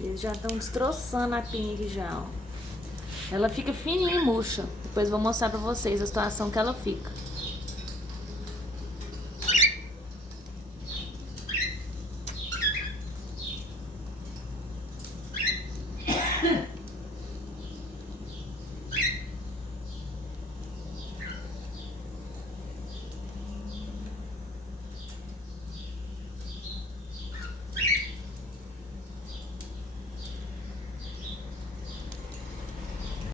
Eles já estão destroçando a pinha aqui já, ó. Ela fica fininha e murcha. Depois eu vou mostrar pra vocês a situação que ela fica.